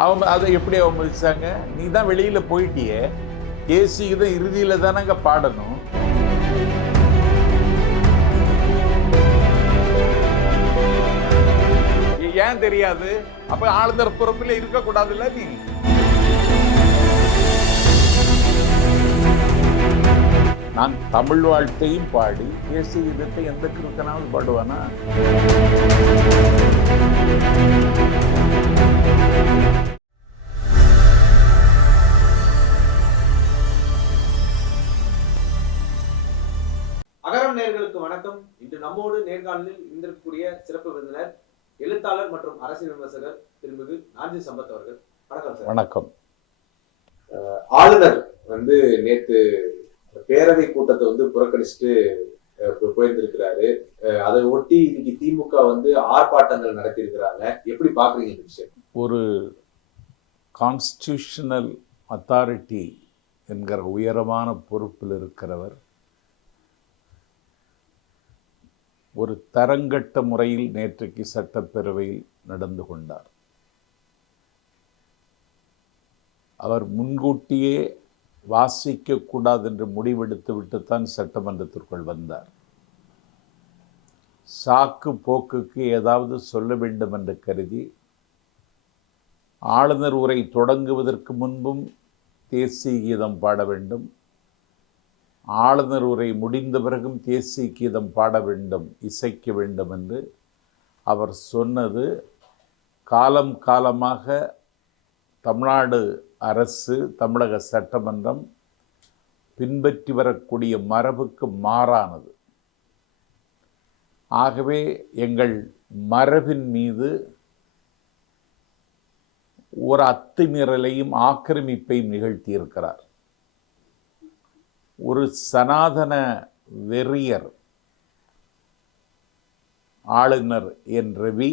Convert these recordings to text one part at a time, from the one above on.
அவங்க அதை எப்படி அவமதிச்சாங்க? நீ தான் வெளியில போயிட்டியே, தேசிய கீதம் இறுதியில தானங்க பாடணும். ஏன் தெரியாது? அப்ப ஆளுநர் பொறுப்பில் இருக்க கூடாதுல்ல நீ? நான் தமிழ் வாழ்த்தையும் பாடி தேசிய கீதத்தை எந்த கிருத்தனாவது பாடுவானா? அகரம் நேயர்களுக்கு வணக்கம். இன்று நம்மோடு நேர்காணலில் இருந்திருக்கக்கூடிய சிறப்பு விருந்தினர் எழுத்தாளர் மற்றும் அரசியல் விமர்சகர் திருமிகு நாஞ்சில் சம்பத் அவர்கள். வணக்கம் சார். வணக்கம். ஆளுநர் நேத்து பேரவை கூட்டத்தை புறக்கணிச்சுட்டு போயிருந்திருக்கிறாரு. அதை ஒட்டி இன்னைக்கு திமுக ஆர்ப்பாட்டங்கள் நடத்தி இருக்கிறாங்க. எப்படி பாக்குறீங்க இந்த விஷயம்? ஒரு கான்ஸ்டிடியூஷனல் அத்தாரிட்டி என்கிற உயரமான பொறுப்பில் இருக்கிறவர் ஒரு தரங்கட்ட முறையில் நேற்றைக்கு சட்டப்பேரவையில் நடந்து கொண்டார். அவர் முன்கூட்டியே வாசிக்கக்கூடாது என்று முடிவெடுத்து விட்டுத்தான் சட்டமன்றத்திற்குள் வந்தார். சாக்கு போக்குக்கு ஏதாவது சொல்ல வேண்டும் என்று கருதி ஆளுநர் உரை தொடங்குவதற்கு முன்பும் தேசிய கீதம் பாட வேண்டும், ஆளுநர் உரை முடிந்த பிறகும் தேசிய கீதம் பாட வேண்டும், இசைக்க வேண்டும் என்று அவர் சொன்னது காலம் காலமாக தமிழ்நாடு அரசு, தமிழக சட்டமன்றம் பின்பற்றி வரக்கூடிய மரபுக்கு மாறானது. ஆகவே எங்கள் மரபின் மீது ஒரு அத்துமீறலையும் ஆக்கிரமிப்பையும் நிகழ்த்தியிருக்கிறார். ஒரு சனாதன வெறியர் ஆளுநர் என் ரவி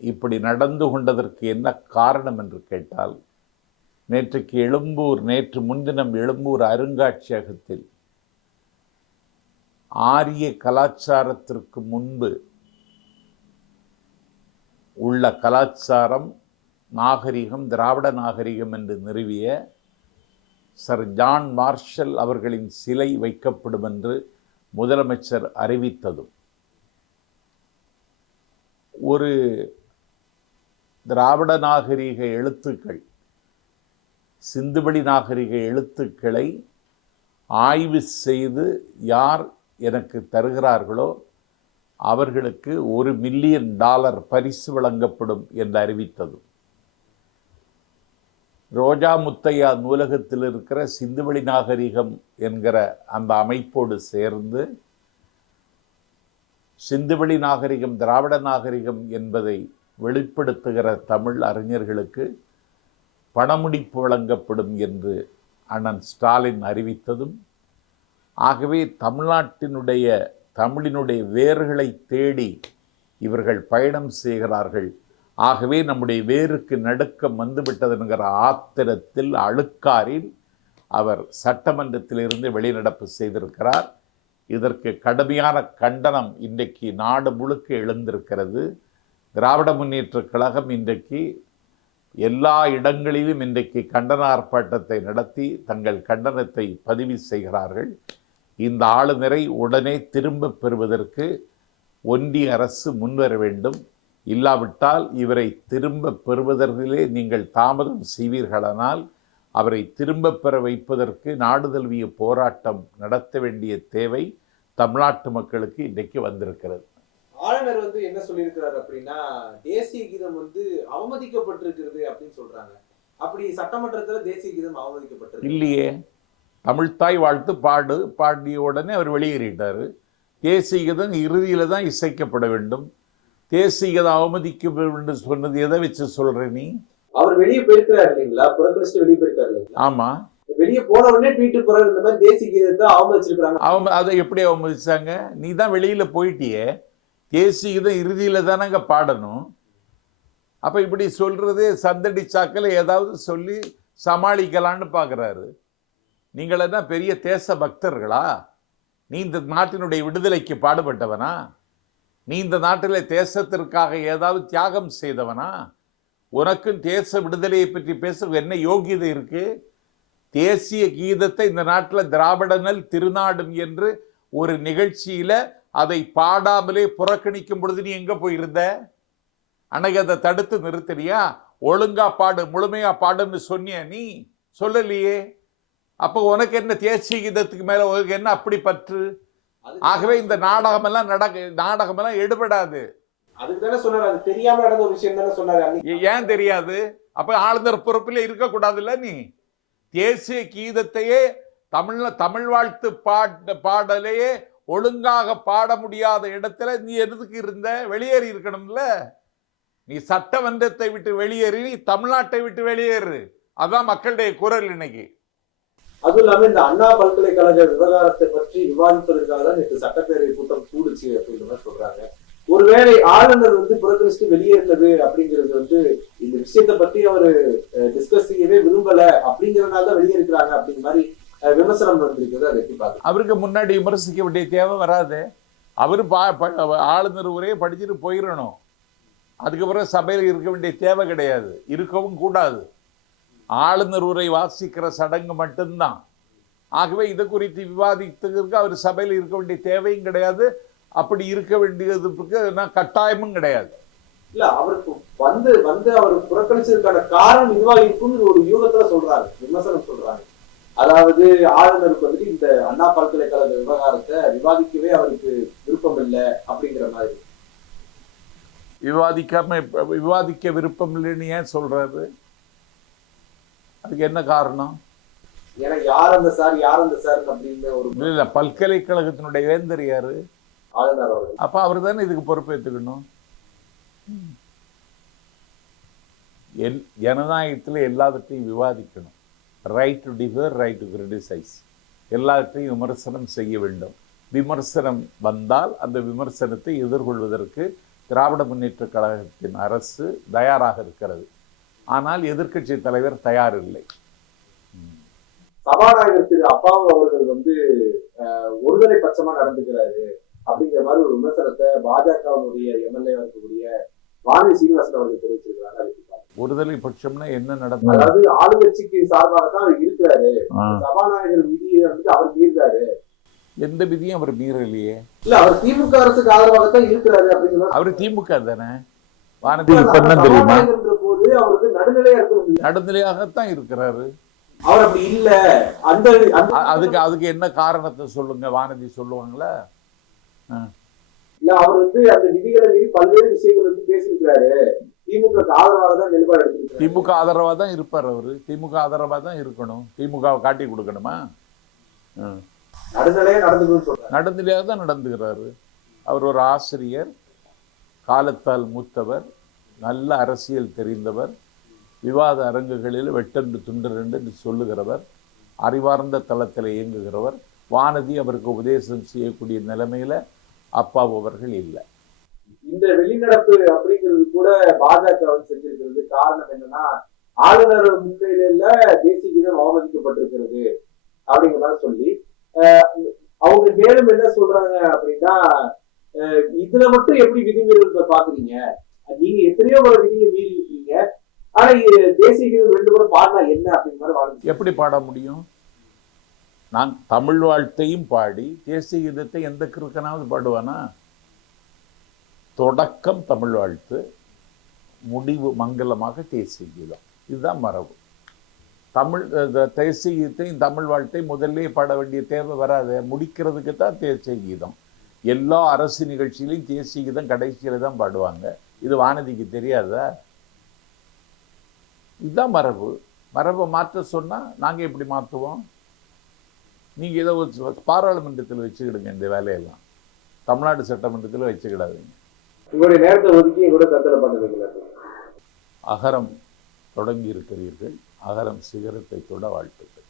இப்படி நடந்து கொண்டதற்கு என்ன காரணம் என்று கேட்டால், நேற்று முன்தினம் எழும்பூர் அருங்காட்சியகத்தில் ஆரிய கலாச்சாரத்திற்கு முன்பு உள்ள கலாச்சாரம், நாகரிகம், திராவிட நாகரிகம் என்று நிறுவிய சர் ஜான் மார்ஷல் அவர்களின் சிலை வைக்கப்படும் என்று முதலமைச்சர் அறிவித்ததும், ஒரு திராவிட நாகரிக எழுத்துக்கள், சிந்துவெளி நாகரிக எழுத்துக்களை ஆய்வு செய்து யார் எனக்கு தருகிறார்களோ அவர்களுக்கு $1 மில்லியன் பரிசு வழங்கப்படும் என்று அறிவித்ததும், ரோஜா முத்தையா நூலகத்தில் இருக்கிற சிந்துவெளி நாகரிகம் என்கிற அந்த அமைப்போடு சேர்ந்து சிந்துவெளி நாகரிகம் திராவிட நாகரிகம் என்பதை வெளிப்படுத்துகிற தமிழ் அறிஞர்களுக்கு பணமுடிப்பு வழங்கப்படும் என்று அண்ணன் ஸ்டாலின் அறிவித்ததும், ஆகவே தமிழினுடைய வேர்களை தேடி இவர்கள் பயணம் செய்கிறார்கள். ஆகவே நம்முடைய வேருக்கு நடுக்கம் வந்துவிட்டது என்கிற ஆத்திரத்தில், அழுக்காரில் அவர் சட்டமன்றத்திலிருந்து வெளிநடப்பு செய்திருக்கிறார். இதற்கு கடுமையான கண்டனம் இன்றைக்கு நாடு முழுக்க எழுந்திருக்கிறது. திராவிட முன்னேற்றக் கழகம் இன்றைக்கு எல்லா இடங்களிலும் இன்றைக்கு கண்டன ஆர்ப்பாட்டத்தை நடத்தி தங்கள் கண்டனத்தை பதிவு செய்கிறார்கள். இந்த ஆளுநரை உடனே திரும்ப பெறுவதற்கு ஒன்றிய அரசு முன்வர வேண்டும். இல்லாவிட்டால் இவரை திரும்ப பெறுவதற்கிலே நீங்கள் தாமதம் செய்வீர்களானால் அவரை திரும்ப பெற வைப்பதற்கு நாடு தழுவிய போராட்டம் நடத்த வேண்டிய தேவை தமிழ்நாட்டு மக்களுக்கு இன்றைக்கு வந்திருக்கிறது. ஆளுநர் என்ன சொல்லியிருக்கிறார் அப்படின்னா, தேசிய கீதம் அவமதிக்கப்பட்டிருக்கிறது அப்படின்னு சொல்றாங்க. அப்படி சட்டமன்றத்துல தேசிய கீதம் அவமதிக்கப்பட்டிருக்கு இல்லையே. தமிழ்தாய் வாழ்த்து பாடிய உடனே அவர் வெளியேறிட்டாரு. தேசிய கீதம் இறுதியில தான் இசைக்கப்பட வேண்டும். தேசிய கீதம் அவமதிக்கப்படும் என்று சொன்னது எதை வச்சு சொல்ற நீ? அவர் வெளியே போயிருக்கிறார் இல்லைங்களா? புறக்கணிச்சு வெளியே போயிருக்காரு. ஆமா, வெளியே போன உடனே ட்வீட் போறாரு, இந்த மாதிரி தேசிய கீதத்தை அவமதிச்சிருக்காங்க. அதை எப்படி அவமதிச்சாங்க? நீ தான் வெளியில போயிட்டியே, தேசிய கீதம் இறுதியில தானங்க பாடணும். அப்ப இப்படி சொல்றதே சந்தடி சாக்கில் ஏதாவது சொல்லி சமாளிக்கலான்னு பாக்குறாரு. நீங்கள் என்ன பெரிய தேச பக்தர்களா? நீ இந்த நாட்டினுடைய விடுதலைக்கு பாடுபட்டவனா? நீ இந்த நாட்டில் தேசத்திற்காக ஏதாவது தியாகம் செய்தவனா? உனக்கும் தேச விடுதலையை பற்றி பேச என்ன யோகியதை இருக்கு? தேசிய கீதத்தை இந்த நாட்டில் திராவிடனல் திருநாடும் என்று ஒரு நிகழ்ச்சியில அதை பாடாமலே புறக்கணிக்கும் பொழுது நீ எங்க போயிருந்த? அன்னைக்கு அதை தடுத்து நிறுத்தறியா? ஒழுங்கா பாடு, முழுமையா பாடுன்னு சொன்னிய? நீ சொல்லலையே. அப்போ உனக்கு என்ன தேசிய கீதத்துக்கு மேல உனக்கு என்ன அப்படி பற்று? ஆகவே இந்த நாடகமெல்லாம் எடுபடாது. அதுக்கு தானே சொன்னாரு, அது தெரியாம நடந்த ஒரு விஷயம் தானே சொன்னாரு. ஏன் தெரியாது? அப்ப ஆளுநர் பொறுப்பில் இருக்க கூடாதுல்ல? நீ தேசிய கீதத்தையே தமிழ் வாழ்த்து பாடலையே ஒழுங்காக பாட முடியாத இடத்துல நீ எதுக்கு இருந்த? வெளியேறி இருக்கணும்ல. நீ சட்டமன்றத்தை விட்டு வெளியேறி தமிழ்நாட்டை விட்டு வெளியேறு. அதான் மக்களுடைய குரல் இன்னைக்கு. அதுவும் இல்லாம இந்த அண்ணா பல்கலைக்கழக விவகாரத்தை பற்றி விவாதிப்பதற்காக தான் நேற்று சட்டப்பேரவை கூட்டம் கூடுச்சு அப்படின்னு சொல்றாங்க. ஒருவேளை ஆளுநர் புறக்கணிச்சுட்டு வெளியேறினது அப்படிங்கிறது இந்த விஷயத்தை பத்தி அவரு டிஸ்கஸ் செய்யவே விரும்பல அப்படிங்கறதுனால தான் வெளியேறுகிறாங்க அப்படிங்கிற மாதிரி விமர்சனம் வந்திருக்கிறது. அதை எப்படி பார்க்க? அவருக்கு முன்னாடி விமர்சிக்க வேண்டிய தேவை வராது. அவரு ஆளுநர் உரையை படிச்சுட்டு போயிடணும். அதுக்கப்புறம் சபையில் இருக்க வேண்டிய தேவை கிடையாது, இருக்கவும் கூடாது. ஆளுநர் உரை வாசிக்கிற சடங்கு மட்டும்தான். ஆகவே இது குறித்து விவாதித்ததற்கு அவர் சபையில் இருக்க வேண்டிய தேவையும் கிடையாது, அப்படி இருக்க வேண்டியதுக்கு கட்டாயமும் கிடையாது. இல்ல, அவருக்கு வந்து அவர் புறக்கணிச்சதுக்கான காரணம் இதுவா இருக்குன்னு ஒரு யூகத்துல சொல்றாங்க, விமர்சனம் சொல்றாங்க. அதாவது ஆளுநருக்கு இந்த அண்ணா பல்கலைக்கழக விவகாரத்தை விவாதிக்கவே அவருக்கு விருப்பம் இல்லை அப்படிங்கிற மாதிரி. விவாதிக்க விருப்பம் இல்லைன்னு ஏன் சொல்றாரு? அதுக்கு என்ன காரணம்? ஏன்னா யார் அந்த சார் அப்படின்னு ஒரு பல்கலைக்கழகத்தினுடைய வேந்தர் யாரு? ஆளுநர் அவர்கள். அப்ப அவர் தானே இதுக்கு பொறுப்பேற்றுக்கணும். ஜனநாயகத்தில் எல்லாவற்றையும் விவாதிக்கணும். Right to differ, right to criticise. எல்லாவற்றையும் விமர்சனம் செய்ய வேண்டும். விமர்சனம் வந்தால் அந்த விமர்சனத்தை எதிர்கொள்வதற்கு திராவிட முன்னேற்ற கழகத்தின் அரசு தயாராக இருக்கிறது. ஆனால் எதிர்க்கட்சி தலைவர் தயார் இல்லை. சபாநாயகர் திரு அப்பாவு அவர்கள் ஒருதலை பட்சமா நடந்துக்கிறாரு அப்படிங்கிற மாதிரி ஒரு விமர்சனத்தை பாஜகவுடைய எம்எல்ஏ இருக்கக்கூடிய வானதி சீனிவாசன் அவர்கள் தெரிவிச்சிருக்கிறாங்க. ஒருதலை பட்சம்னா என்ன நடக்கும்? அதாவது ஆளுங்கட்சிக்கு சார்பாக தான் அவர் இருக்கிறாரு, சபாநாயகர் விதியை அவர் மீறாரு. எந்த விதியும் அவர் மீறலையே. இல்ல, அவர் திமுக அரசுக்கு ஆதரவாகத்தான் இருக்கிறாரு அப்படிங்கிற. அவரு திமுக தானே. வானதி என்ன தெரியுமா? போது அவருக்கு நடுநிலையா இருக்கணும். நடுநிலையாகத்தான் இருக்கிறாரு அவர். அப்படி இல்ல, அதுக்கு என்ன காரணத்தை சொல்லுங்க. வானதி சொல்லுவாங்களா? இல்ல, அவர் அந்த விதிகளை மீறி பல்வேறு விஷயங்கள் பேசியிருக்கிறாரு. திமுக ஆதரவாக தான் நிலைப்பாடு எடுத்திருக்காரு. திமுக ஆதரவா தான் இருப்பார் அவரு. திமுக ஆதரவா தான் இருக்கணும். திமுகவை காட்டி கொடுக்கணுமா? நடுநிலையாக தான் நடந்துகிறாரு. அவர் ஒரு ஆசிரியர், காலத்தால் மூத்தவர், நல்ல அரசியல் தெரிந்தவர், விவாத அரங்குகளில் வெட்டென்று துண்டரென்று சொல்லுகிறவர், அறிவார்ந்த தளத்தில் இயங்குகிறவர். வானதி அவருக்கு உபதேசம் செய்யக்கூடிய நிலைமையில அப்பாவு அவர்கள் இல்லை. இந்த வெளிநடப்பு அப்படிங்கிறது கூட பாஜக செஞ்சிருக்கிறது காரணம் என்னன்னா, ஆளுநர் முன்னிலையில தேசிய கீதம் அவமதிக்கப்பட்டிருக்கிறது அப்படிங்கிறத சொல்லி அவங்க மேலும் என்ன சொல்றாங்க அப்படின்னா, இதுல மட்டும் எப்படி விதிமீறல் பாக்குறீங்க? நீங்க எத்தனையோ ஒரு விதியை மீறி இருக்கீங்க, ஆனா தேசிய கீதம் 2 முறை பாடினா என்ன அப்படிங்கிற எப்படி பாட முடியும்? நான் தமிழ் வாழ்த்தையும் பாடி தேசிய கீதத்தை எந்த கிறுக்கனாவது பாடுவானா? தொடக்கம் தமிழ் வாழ்த்து, முடிவு மங்களமாக தேசிய கீதம். இதுதான் மரபு. தேசிய கீதத்தையும் தமிழ் வாழ்த்தை முதல்ல பாட வேண்டிய தேவை வராது. முடிக்கிறதுக்கு தான் தேசிய கீதம். எல்லா அரசு நிகழ்ச்சியிலையும் தேசிய கீதம் கடைசியில தான் பாடுவாங்க. இது வானதிக்கு தெரியாதா? இதுதான் மரபு. மரபை மாற்ற சொன்னா நாங்க எப்படி மாற்றுவோம்? நீங்க ஏதோ பாராளுமன்றத்தில் வச்சுக்கிடுங்க. இந்த வேலையெல்லாம் தமிழ்நாடு சட்டமன்றத்தில் வச்சுக்கிடாதீங்க. உங்களுடைய நேரத்தை ஒதுக்கி கூட கருத்துல பண்ணுவீங்களா? அகரம் தொடங்கி இருக்கிறீர்கள். அகரம் சிகரத்தை தொட வாழ்த்துக்கள்.